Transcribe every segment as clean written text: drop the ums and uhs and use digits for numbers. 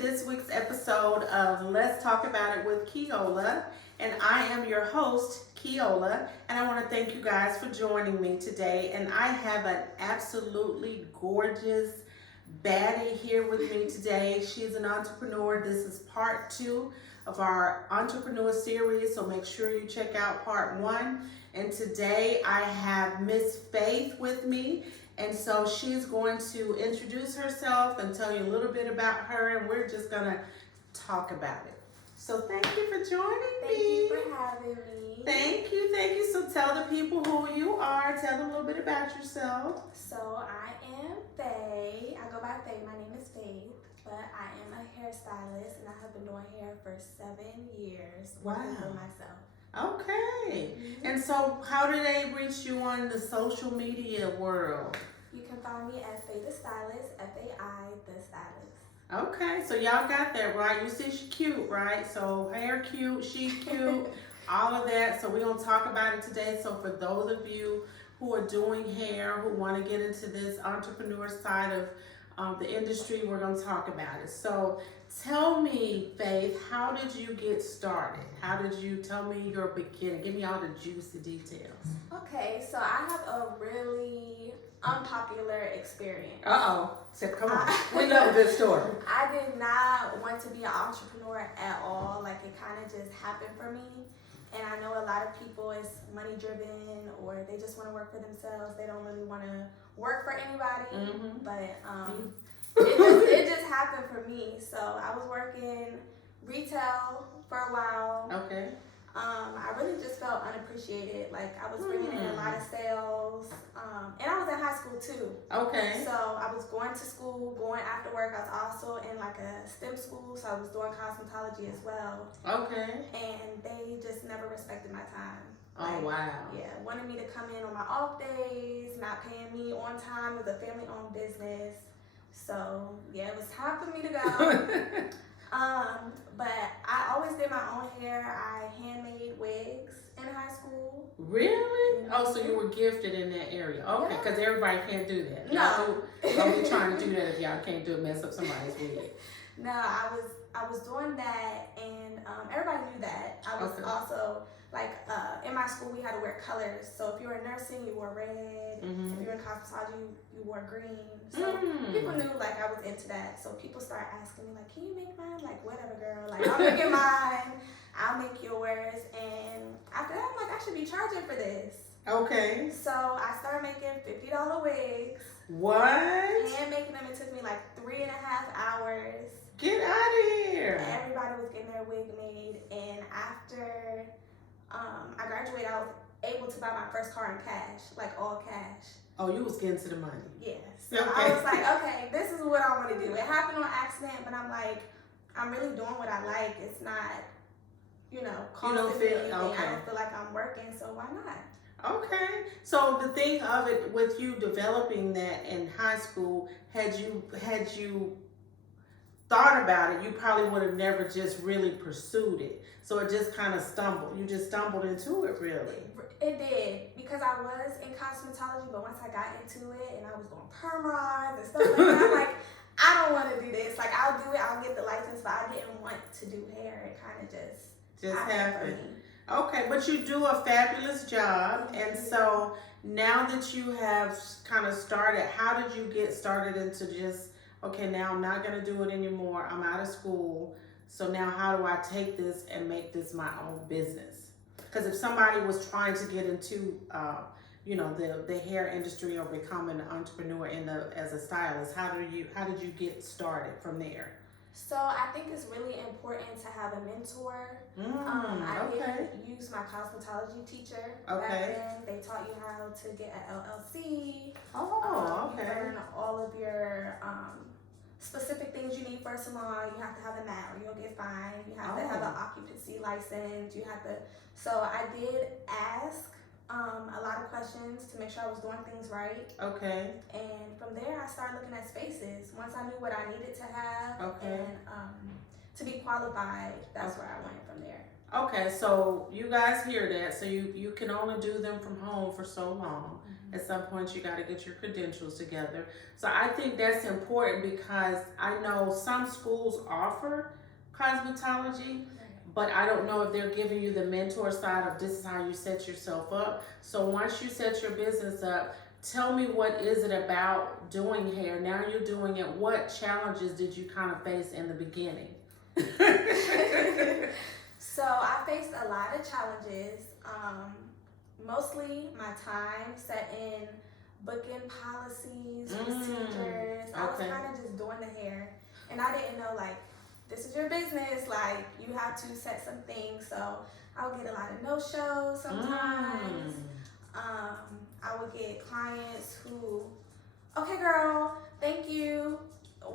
this week's episode of Let's Talk About It with Keola. And I am your host, Keola. And I want to thank you guys for joining me today. And I have an absolutely gorgeous baddie here with me today. She's an entrepreneur. This is part 2 of our entrepreneur series. So make sure you check out part 1. And today I have Miss Faith with me. And so she's going to introduce herself and tell you a little bit about her, and we're just going to talk about it. So thank you for joining me. Thank you for having me. Thank you, thank you. So tell the people who you are. Tell them a little bit about yourself. So I am Fai. I go by Fai. My name is Faith, but I am a hairstylist, and I have been doing hair for 7 years. Working for myself. Okay. And so how do they reach you on the social media world? You can find me at Fai The Stylist, Fai The Stylist. Okay, so y'all got that right. You see she cute, right? So hair cute, she cute, all of that. So we're going to talk about it today. So for those of you who are doing hair, who want to get into this entrepreneur side of the industry, we're going to talk about it. So tell me, Faith, how did you get started? How did you tell me your beginning? Give me all the juicy details. Okay, so I have a really unpopular experience. So come on. We love a good story. I did not want to be an entrepreneur at all. Like, it kind of just happened for me. And I know a lot of people is money driven, or they just want to work for themselves. They don't really want to work for anybody. But it just happened for me. So I was working retail for a while. Okay. I really just felt unappreciated. Like, I was bringing in a lot of sales. And I was in high school too. Okay. So I was going to school, going after work. I was also in like a STEM school, so I was doing cosmetology as well. Okay. And they just never respected my time. Oh, wow. Yeah, wanted me to come in on my off days, not paying me on time. It was a family-owned business. So, yeah, it was time for me to go. But I always did my own hair. I handmade wigs in high school. Really? Oh, so you were gifted in that area. Okay, because everybody can't do that. No. Don't be trying to do that if y'all can't do it, mess up somebody's wig. No, I was doing that, and everybody knew that. I was also, like, in my school we had to wear colors. So if you were in nursing, you wore red. If you were in cosmetology, you wore green. So people knew, like, I was into that. So people started asking me, like, can you make mine? Like, whatever, girl. Like, I'll make it mine. I'll make yours. And after that, I'm like, I should be charging for this. Okay. So I started making $50 wigs. What? Hand making them. It took me like 3.5 hours. Get out of here. Everybody was getting their wig made. And after I graduated, I was able to buy my first car in cash, like all cash. Oh, you was getting to the money. Yeah. So I was like, okay, this is what I want to do. It happened on accident, but I'm like, I'm really doing what I like. It's not, costing me anything. I don't feel like I'm working, so why not? Okay. So the thing of it with you developing that in high school, had you thought about it, you probably would have never just really pursued it. So it just kind of stumbled. You just stumbled into it, really. It did, because I was in cosmetology, but once I got into it and I was doing perm rods and stuff like that, I'm like, I don't want to do this. Like, I'll do it, I'll get the license, but I didn't want to do hair. It kind of just happened. Okay, but you do a fabulous job. And so now that you have kind of started, how did you get started into just, okay, now I'm not going to do it anymore. I'm out of school. So now how do I take this and make this my own business? Because if somebody was trying to get into, the hair industry or become an entrepreneur as a stylist, how did you get started from there? So I think it's really important to have a mentor. I did use my cosmetology teacher. Back then. They taught you how to get an LLC. You learn all of your specific things you need for a salon. You have to have a mat or you'll get fined. You have to have an occupancy license. So I did ask a lot of questions to make sure I was doing things right. Okay. And from there, I started looking at spaces. Once I knew what I needed to have and to be qualified, that's where I went from there. Okay, so you guys hear that. So you can only do them from home for so long. At some point, you got to get your credentials together. So I think that's important because I know some schools offer cosmetology, but I don't know if they're giving you the mentor side of this is how you set yourself up. So once you set your business up, tell me what is it about doing hair? Now you're doing it. What challenges did you kind of face in the beginning? So I faced a lot of challenges. Mostly my time, setting, booking policies, procedures. I was kind of just doing the hair, and I didn't know like this is your business. Like you have to set some things. So I would get a lot of no-shows sometimes. I would get clients who, okay, girl, thank you,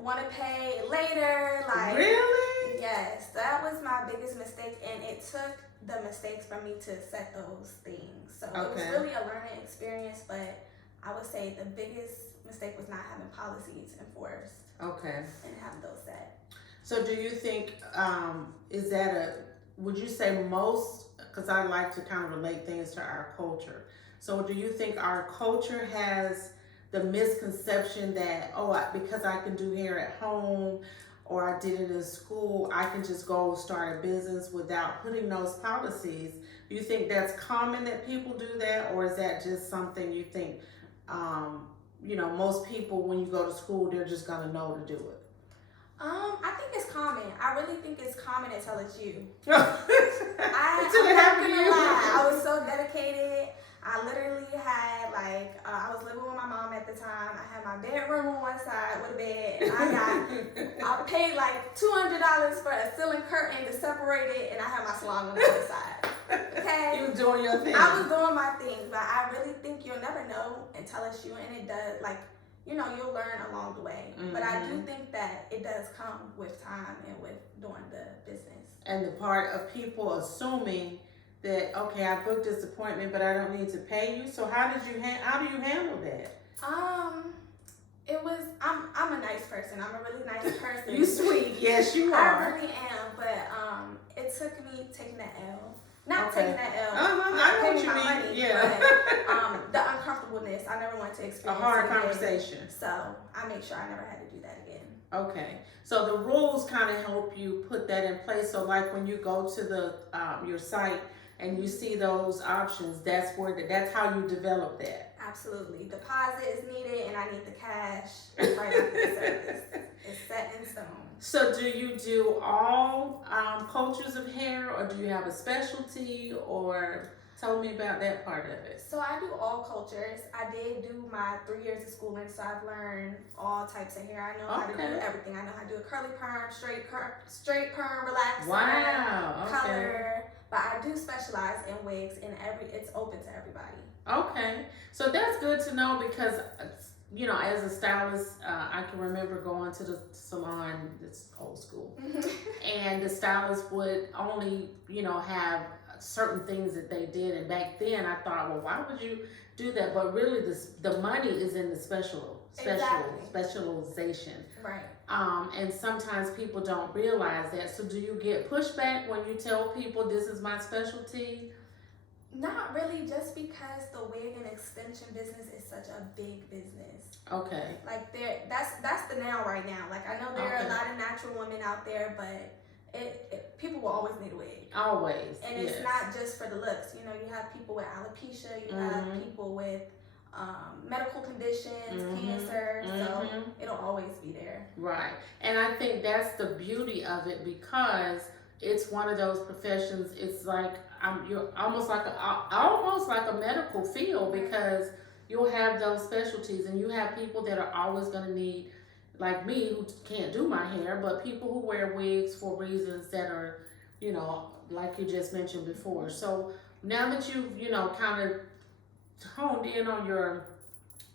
want to pay later. Like really? Yes, that was my biggest mistake, and it took the mistakes for me to set those things. So it was really a learning experience, but I would say the biggest mistake was not having policies enforced. And having those set. So do you think, is that would you say most, because I like to kind of relate things to our culture. So do you think our culture has the misconception that, because I can do hair at home, or I did it in school, I can just go start a business without putting those policies? Do you think that's common that people do that, or is that just something you think, most people when you go to school, they're just gonna know to do it? I think it's common. I really think it's common until it's you. I'm not gonna lie. I was so dedicated. I literally had I was living with my mom at the time. I had my bedroom on one side with a bed, and I paid like $200 for a ceiling curtain to separate it, and I had my salon on the other side. Okay. You were doing your thing. I was doing my thing, but I really think you'll never know until it's you, and it does. You'll learn along the way. But I do think that it does come with time and with doing the business. And the part of people assuming that, okay, I booked this appointment, but I don't need to pay you. So how do you handle that? It was, I'm a nice person. I'm a really nice person. You sweet, yes you are. I really am, but it took me taking that L. Not taking that L. I know what you mean. Money, yeah. But the uncomfortableness, I never wanted to experience a hard conversation. So I make sure I never had to do that again. Okay. So the rules kind of help you put that in place. So like when you go to the your site and you see those options, that's how you develop that. Absolutely. Deposit is needed, and I need the cash right after the service. It's set in stone. So do you do all cultures of hair, or do you have a specialty, or tell me about that part of it? So I do all cultures. I did do my 3 years of schooling, so I've learned all types of hair. I know how to do everything. I know how to do a curly perm, straight perm, relaxer, color. But I do specialize in wigs, and it's open to everybody. Okay, so that's good to know because, as a stylist, I can remember going to the salon, it's old school, and the stylist would only, have certain things that they did. And back then I thought, well, why would you do that? But really the money is in the specialization. Right. And sometimes people don't realize that. So do you get pushback when you tell people this is my specialty? Not really, just because the wig and extension business is such a big business. Okay. That's the now right now. I know there are a lot of natural women out there, but people will always need a wig. Always. And it's not just for the looks. You have people with alopecia, you have people with medical conditions, cancer, so it'll always be there. Right. And I think that's the beauty of it, because it's one of those professions. It's like you're almost like a medical field, because you'll have those specialties, and you have people that are always going to need, like me, who can't do my hair, but people who wear wigs for reasons that are, like you just mentioned before. So now that you've, kind of honed in on your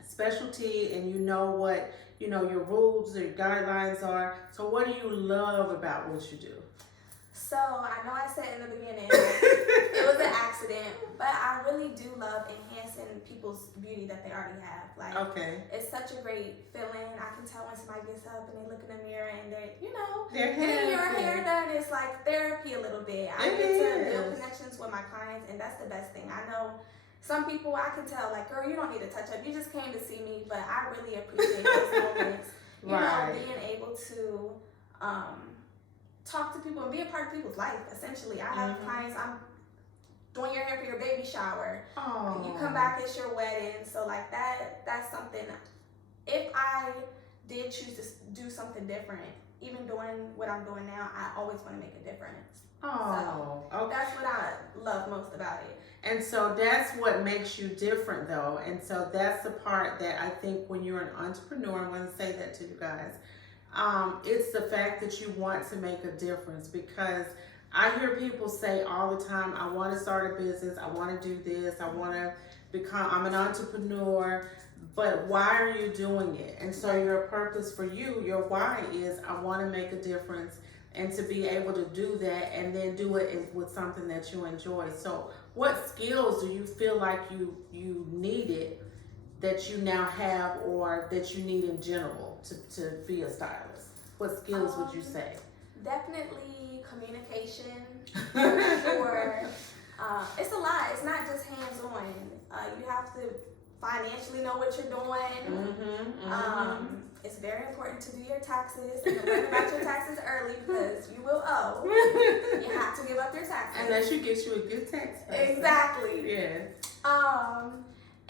specialty, and what, your rules or your guidelines are, so what do you love about what you do? So I know I said in the beginning it was an accident, but I really do love enhancing people's beauty that they already have. It's such a great feeling. I can tell when somebody gets up and they look in the mirror and they're getting your hair done. It's like therapy a little bit. I get to build connections with my clients, and that's the best thing. I know some people I can tell, like, girl, you don't need to touch up. You just came to see me, but I really appreciate those moments. You know, being able to talk to people and be a part of people's life, essentially. I have clients, I'm doing your hair for your baby shower. Oh. You come back, it's your wedding. So, like, that's something, if I did choose to do something different, even doing what I'm doing now, I always want to make a difference. Oh, so okay. That's what I love most about it. And so that's what makes you different, though. And so that's the part that I think when you're an entrepreneur, I'm going to say that to you guys, it's the fact that you want to make a difference. Because I hear people say all the time, I want to start a business, I want to do this, I'm an entrepreneur, but why are you doing it? And so your purpose for you, your why is, I want to make a difference, and to be able to do that and then do it with something that you enjoy. So what skills do you feel like you needed that you now have, or that you need in general to be a stylist? What skills would you say? Definitely communication. Sure. It's a lot. It's not just hands-on. You have to financially know what you're doing. It's very important to do your taxes and learn about your taxes early, because you will owe. You have to give up your taxes. Unless you get you a good tax person. Exactly. Yeah.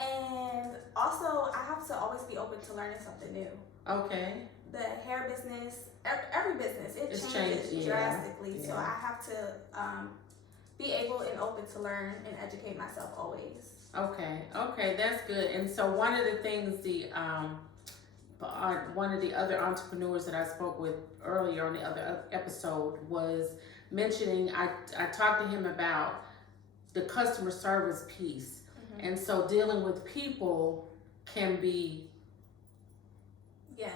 And also, I have to always be open to learning something new. Okay. The hair business, every business, it changes drastically. Yeah. So I have to be able and open to learn and educate myself always. Okay, that's good. And so one of the things one of the other entrepreneurs that I spoke with earlier on the other episode was mentioning, I talked to him about the customer service piece. And so dealing with people can be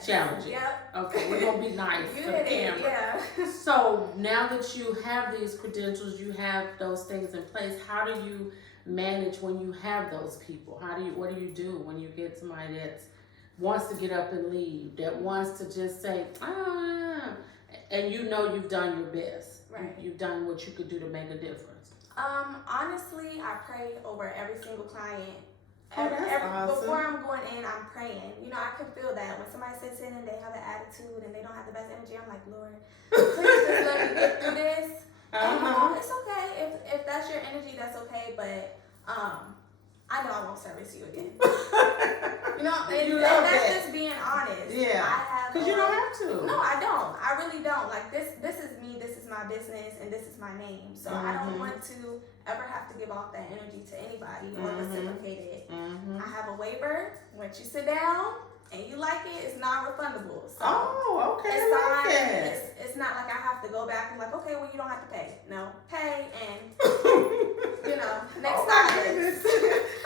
challenging. Yep. Okay, we're going to be nice for the camera. Yeah. So now that you have these credentials, you have those things in place, how do you manage when you have those people? What do you do when you get somebody that wants to get up and leave, that wants to just say, and you know you've done your best. Right. You've done what you could do to make a difference. Honestly, I pray over every single client. Awesome. Before I'm going in, I'm praying. You know, I can feel that when somebody sits in and they have an attitude and they don't have the best energy. I'm like, Lord, please just let me get through this. And, it's okay if that's your energy, that's okay. But I know I won't service you again. You know, and that's just being honest. Yeah. Because you don't have to. No, I don't. I really don't. Like, this is me, this is my business, and this is my name. So I don't want to ever have to give off that energy to anybody or reciprocate it. I have a waiver. Once you sit down and you like it, it's non-refundable. So okay. It's not like I have to go back and like, okay, well, you don't have to pay. No, pay and, you know, next time.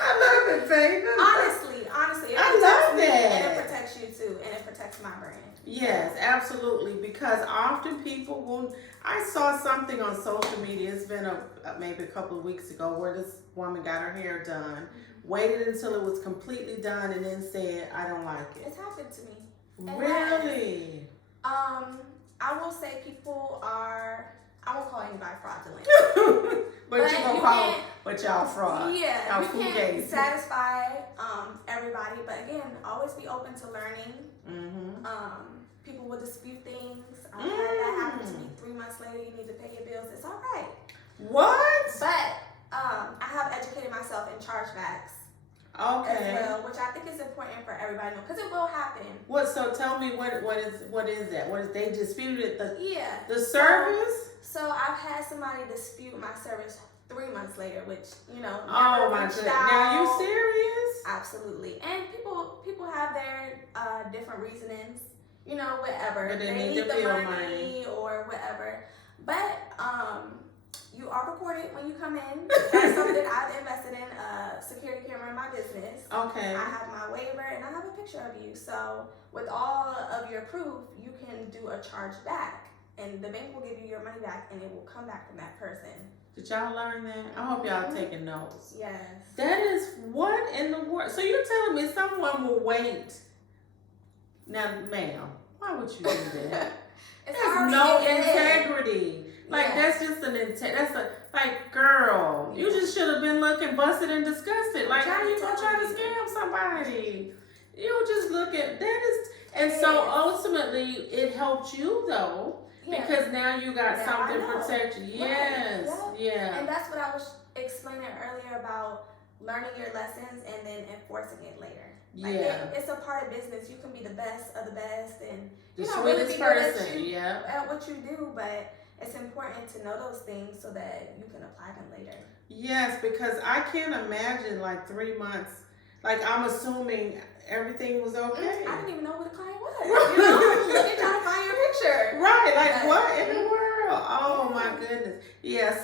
I love it, baby. Honestly, I love that. And it protects you too, and it protects my brand. Yes, absolutely. Because often people will. I saw something on social media. It's been maybe a couple of weeks ago where this woman got her hair done, waited until it was completely done, and then said, "I don't like it." It's happened to me. Really? I will say people are. I won't call anybody fraudulent. but you gonna call but y'all fraud. Yeah, you can't satisfy everybody. But again, always be open to learning. People will dispute things. I've had that happen to me. 3 months later, you need to pay your bills. It's all right. What? But I have educated myself in chargebacks. Okay. As well, which I think is important for everybody to know, because it will happen. So tell me what is that? What is they disputed the service? So I've had somebody dispute my service 3 months later, which, you know, oh my goodness. Now, are you serious? Absolutely. And people have their different reasonings, you know, whatever. But they need the money or whatever. But you are recorded when you come in. That's something I've invested in, a security camera in my business. Okay. I have my waiver and I have a picture of you. So with all of your proof, you can do a charge back. And the bank will give you your money back, and it will come back from that person. Did y'all learn that? I hope y'all taking notes. Yes. That is what in the world? So you're telling me someone will wait? Now, ma'am, why would you do that? There's no integrity. Like, that's just an intent. That's like, girl, you just should have been looking busted and disgusted. Like, how you gonna try to scam somebody? You just look at that is, and so ultimately it helped you though, because now you got something to protect you. Yes, yeah. And that's what I was explaining earlier about learning your lessons and then enforcing it later. Like it's a part of business. You can be the best of the best and the sweetest person, at what you do, but it's important to know those things so that you can apply them later. Yes, because I can't imagine like 3 months. Like, I'm assuming everything was okay. I didn't even know what a client was. You know, you're trying to find your picture. Right, like what in the world? Oh my goodness. Yeah,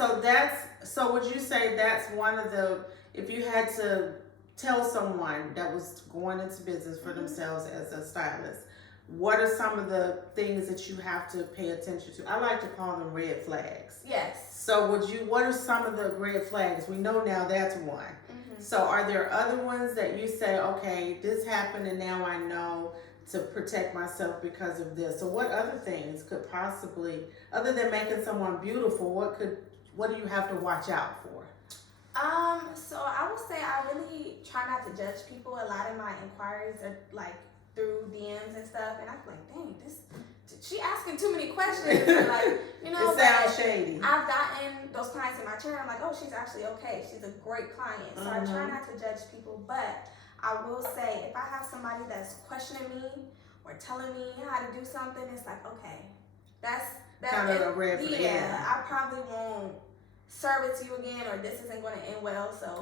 so would you say that's one of the, if you had to tell someone that was going into business for themselves as a stylist, what are some of the things that you have to pay attention to? I like to call them red flags. Yes. So what are some of the red flags? We know now that's one. So are there other ones that you say, okay, this happened and now I know to protect myself because of this? So what other things could possibly, other than making someone beautiful, what do you have to watch out for? So I would say I really try not to judge people. A lot of my inquiries are like through DMs and stuff, and I'm like, dang, she asking too many questions. Like, you know, it sounds shady. I've gotten those clients in my chair, and I'm like, oh, she's actually okay. She's a great client. So I try not to judge people, but I will say if I have somebody that's questioning me or telling me how to do something, it's like, okay, that's kind of a red flag. Yeah, I probably won't serve it to you again, or this isn't going to end well. So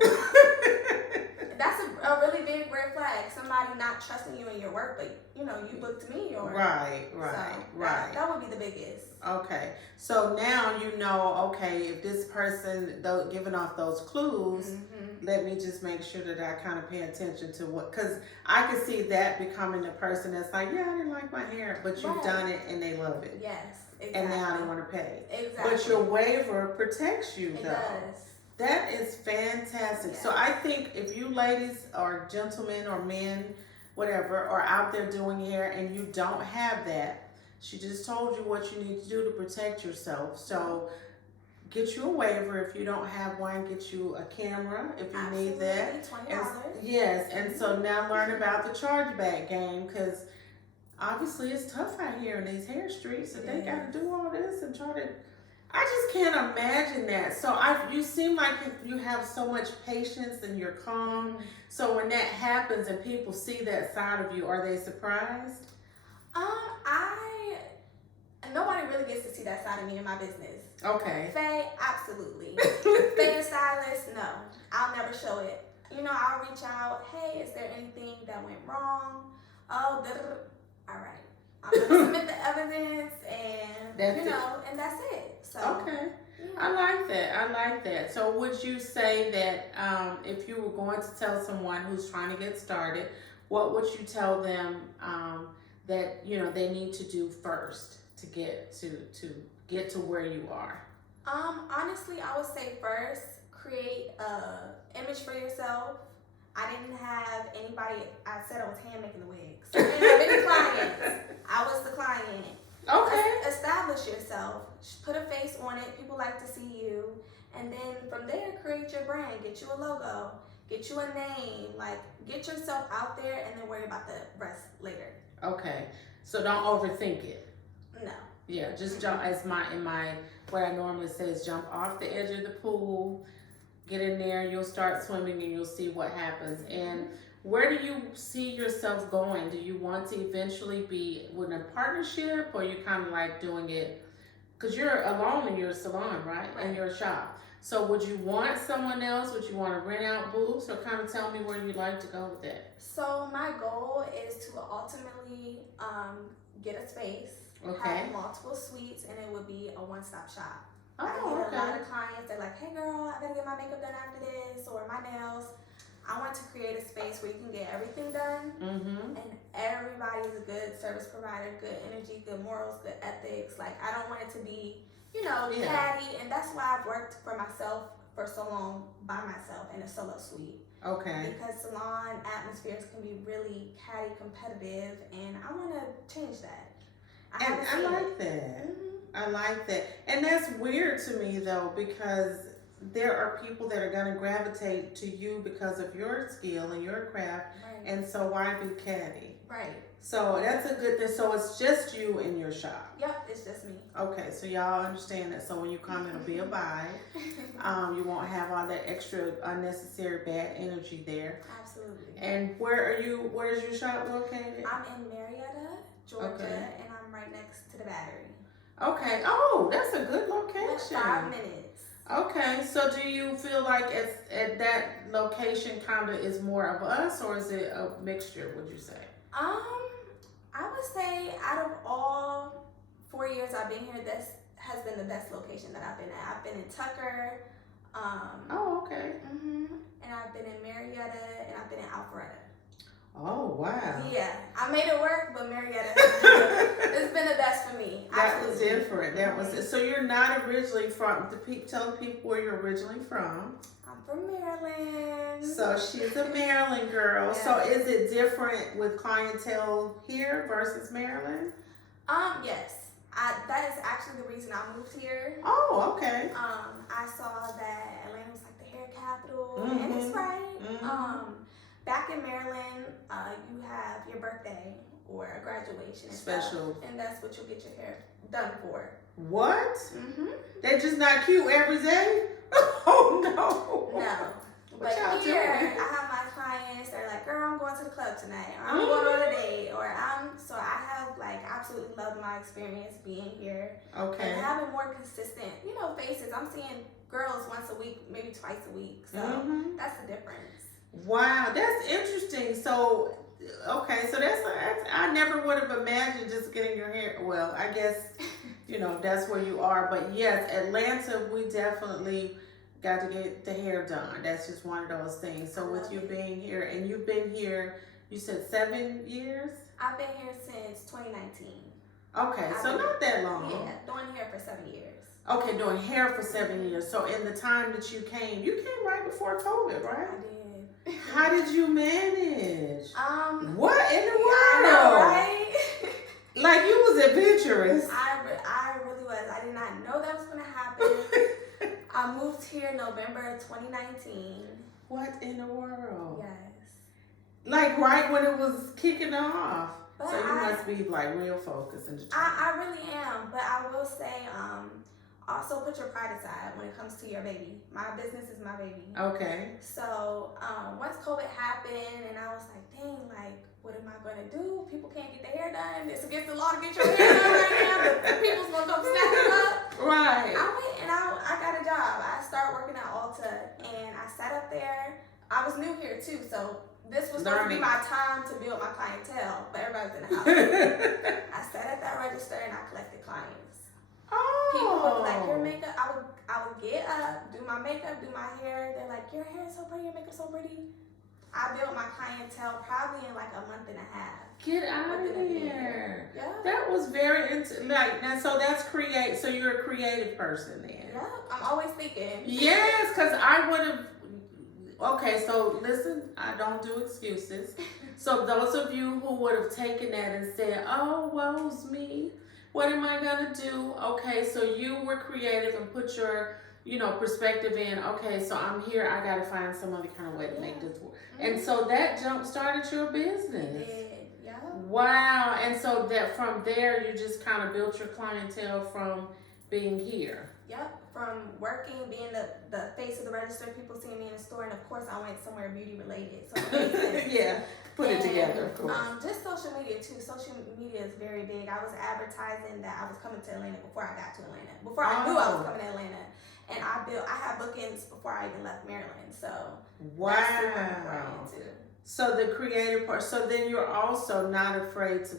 that's a really big red flag. Somebody not trusting you in your work, but you know, you booked me, or right. That would be the biggest. Okay, so now you know. Okay, if this person giving off those clues, let me just make sure that I kind of pay attention to what, because I could see that becoming the person that's like, yeah, I didn't like my hair, but you've done it and they love it. Yes. Exactly. And now they want to pay. Exactly. But your waiver protects you, though. It does. That is fantastic. So I think if you ladies or gentlemen or men, whatever, are out there doing hair and you don't have that, she just told you what you need to do to protect yourself. So get you a waiver. If you don't have one, get you a camera if you need that. $20. Yes, and so now learn about the chargeback game, because obviously it's tough out here in these hair streets that they got to do all this and try to. I just can't imagine that. So you seem like you have so much patience and you're calm. So when that happens and people see that side of you, are they surprised? Nobody really gets to see that side of me in my business. Okay. Fai, absolutely. Fai The Stylist, no. I'll never show it. You know, I'll reach out, hey, is there anything that went wrong? Oh, all right. I'm going to submit the evidence and, and that's it. So, okay. I like that. So would you say that if you were going to tell someone who's trying to get started, what would you tell them that, they need to do first to get to where you are? Honestly, I would say first, create a image for yourself. I didn't have anybody. I said I was hand making the wigs. So I didn't have any clients. I was the client. Okay. Establish yourself. Put a face on it. People like to see you. And then from there, create your brand. Get you a logo. Get you a name. Like, get yourself out there and then worry about the rest later. Okay. So don't overthink it. No. Yeah, just jump what I normally say is jump off the edge of the pool, get in there, you'll start swimming and you'll see what happens. And where do you see yourself going? Do you want to eventually be in a partnership, or you kind of like doing it because you're alone in your salon, right? In your shop. So would you want someone else? Would you want to rent out booths, or kind of tell me where you'd like to go with that? So my goal is to ultimately get a space, have multiple suites, and it would be a one-stop shop. I get a lot of clients, they're like, hey girl, I gotta get my makeup done after this, or my nails. I want to create a space where you can get everything done, and everybody is a good service provider, good energy, good morals, good ethics. Like, I don't want it to be, catty, and that's why I've worked for myself for so long by myself in a solo suite. Okay. Because salon atmospheres can be really catty, competitive, and I want to change that. I like that. I like that. And that's weird to me though, because there are people that are going to gravitate to you because of your skill and your craft. Right. And so why be catty? Right. So that's a good thing. So it's just you in your shop. Yep, it's just me. Okay, so y'all understand that. So when you come, it'll be a vibe. You won't have all that extra unnecessary bad energy there. Absolutely. And where's your shop located? I'm in Marietta, Georgia, Okay. and I'm right next to the Battery. Okay. Oh, that's a good location. 5 minutes. Okay, so do you feel like at that location kind of is more of us, or is it a mixture, would you say? I would say out of all 4 years I've been here, this has been the best location that I've been at. I've been in Tucker. Oh, okay. And I've been in Marietta, and I've been in Alpharetta. Oh, wow. Yeah, I made it work, but Marietta it's been the best for me. That was different. That was so. You're not originally from. Tell people where you're originally from. I'm from Maryland. So she's a Maryland girl. Yeah. So is it different with clientele here versus Maryland? Yes. That is actually the reason I moved here. Oh, okay. I saw that Atlanta was like the hair capital, and it's right. Back in Maryland, you have your birthday or a graduation and Special. stuff, and that's what you'll get your hair done for. What? They're just not cute every day? Oh, no. No. What But y'all here, doing? I have my clients, they're like, girl, I'm going to the club tonight, or I'm going on a date, or so I have like absolutely loved my experience being here. Okay. And having more consistent, faces. I'm seeing girls once a week, maybe twice a week. So that's the difference. Wow, that's interesting. So, okay, so that's I never would have imagined just getting your hair. Well, I guess that's where you are. But yes, Atlanta, we definitely got to get the hair done. That's just one of those things. So with you being here, and you've been here, you said 7 years? I've been here since 2019. Okay, so not that long. Yeah, doing hair for 7 years. Okay, doing hair for 7 years. So in the time that you came right before COVID, right? I did. How did you manage? What in the world? I know, right? Like you was adventurous. I really was. I did not know that was going to happen. I moved here November 2019. What in the world? Yes. Like right when it was kicking off. But so you must be like real focused and determined. I really am. But I will say, also put your pride aside when it comes to your baby. My business is my baby. Okay. So once COVID happened, and I was like, dang, like, what am I going to do? People can't get their hair done. It's against the law to get your hair done right now. The people's going to come snap it up. Right. I went and I got a job. I started working at Ulta, and I sat up there. I was new here too, so this was supposed to be my time to build my clientele, but everybody was in the house. I sat at that register and I collected clients. People would be like, your makeup, I would get up, do my makeup, do my hair. They're like, your hair is so pretty, your makeup so pretty. I built my clientele probably in like a month and a half. Get out of here. Yeah. That was very, so that's so you're a creative person then. Yeah, I'm always thinking. Yes, because I would have, okay, so listen, I don't do excuses. So those of you who would have taken that and said, oh, woe's me. What am I gonna do? Okay, so you were creative and put your, perspective in. Okay, so I'm here. I gotta find some other kind of way to make this work. And so that jump started your business. It did, yeah. Wow. And so that from there, you just kind of built your clientele from being here. Yep, from working, being the face of the register, people seeing me in the store, and of course I went somewhere beauty related. So yeah. Put it together, of course. Just social media too. Social media is very big. I was advertising that I was coming to Atlanta before I got to Atlanta. Before I knew I was coming to Atlanta. And I had bookings before I even left Maryland. So that's super important too. So the creative part. So then you're also not afraid to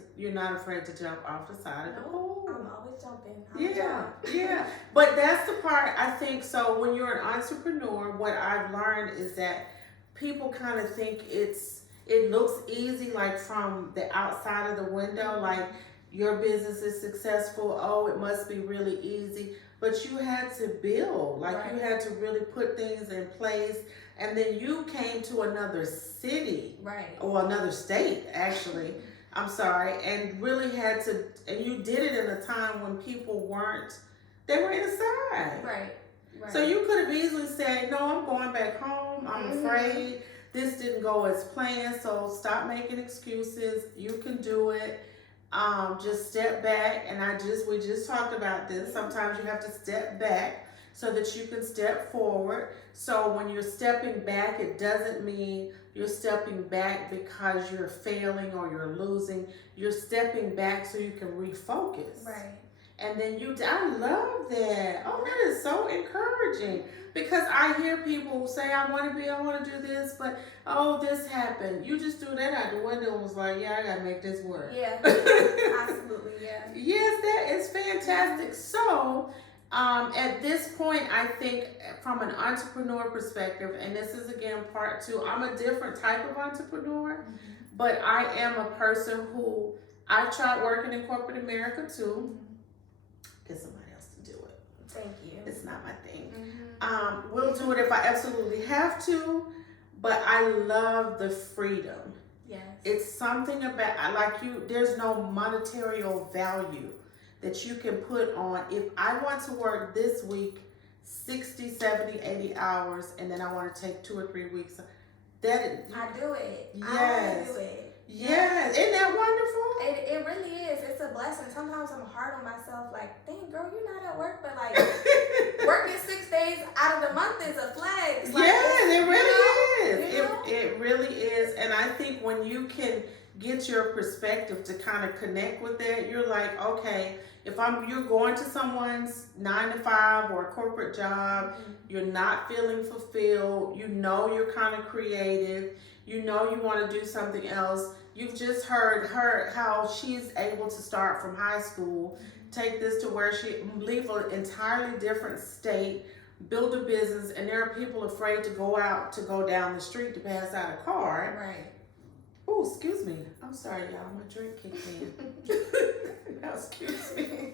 jump off the side of the pool. I'm always jumping. Yeah. But that's the part I think. So when you're an entrepreneur, what I've learned is that people kind of think it looks easy, like from the outside of the window, like your business is successful. Oh, it must be really easy. But you had to build, you had to really put things in place. And then you came to another city, right, or another state, actually. I'm sorry, and really had to, and you did it in a time when people they were inside. Right. So you could have easily said, no, I'm going back home. I'm afraid this didn't go as planned. So stop making excuses. You can do it. Just step back. And we just talked about this. Sometimes you have to step back so that you can step forward. So when you're stepping back, it doesn't mean you're stepping back because you're failing or you're losing. You're stepping back so you can refocus. Right. And then I love that. Oh, that is so encouraging, because I hear people say, I want to do this, but oh, this happened. You just threw that out the window and was like, yeah, I got to make this work. Yeah, absolutely, yeah. Yes, that is fantastic. So, at this point, I think from an entrepreneur perspective, and this is again part 2, I'm a different type of entrepreneur, but I am a person who, I've tried working in corporate America too. Get somebody else to do it. Thank you. It's not my thing. We'll do it if I absolutely have to, but I love the freedom. Yes. It's something about, there's no monetary value that you can put on. If I want to work this week 60, 70, 80 hours, and then I want to take 2 or 3 weeks, I do it. Yes. I do it. Yes. Isn't that wonderful? It really is. It's a blessing. Sometimes I'm hard on myself, like, dang, girl, you're not at work, but like, working 6 days out of the month is a flex. Like, yes, it really is. You know? It really is. And I think when you can get your perspective to kind of connect with that, you're like, okay, if you're going to someone's 9 to 5 or a corporate job, you're not feeling fulfilled, you know you're kind of creative, you know you want to do something else. You've just heard how she's able to start from high school, take this to where she leave an entirely different state, build a business, and there are people afraid to go down the street to pass out a card. Right. Oh, excuse me. I'm sorry, y'all. My drink kicked in. No, excuse me.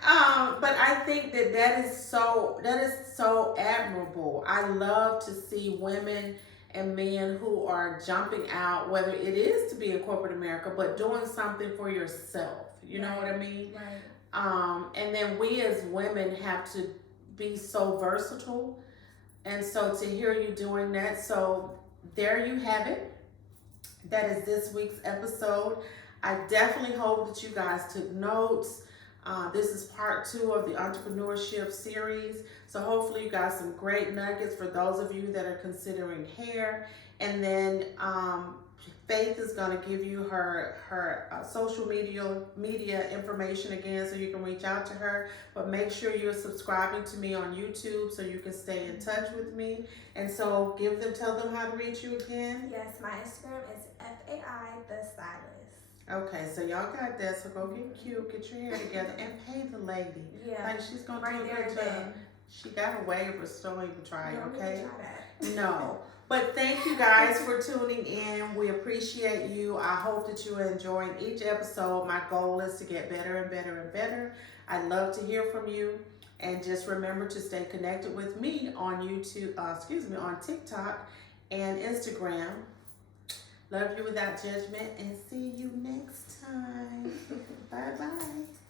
But I think that is so admirable. I love to see women and men who are jumping out, whether it is to be in corporate America, but doing something for yourself. You know what I mean? Right. And then we as women have to be so versatile. And so to hear you doing that, so there you have it. That is this week's episode. I definitely hope that you guys took notes. This is part 2 of the Entrepreneurship series. So hopefully you got some great nuggets for those of you that are considering hair. And then Faith is going to give you her social media information again, so you can reach out to her. But make sure you're subscribing to me on YouTube so you can stay in touch with me. And so tell them how to reach you again. Yes, my Instagram is Fai The Stylist. Okay, so y'all got that. So go get cute, get your hair together, and pay the lady. Yeah. Like, she's going to do a good job. She got a waiver, so don't even try it, okay? No. But thank you guys for tuning in. We appreciate you. I hope that you are enjoying each episode. My goal is to get better and better and better. I'd love to hear from you. And just remember to stay connected with me on on TikTok and Instagram. Love you without judgment, and see you next time. Bye-bye.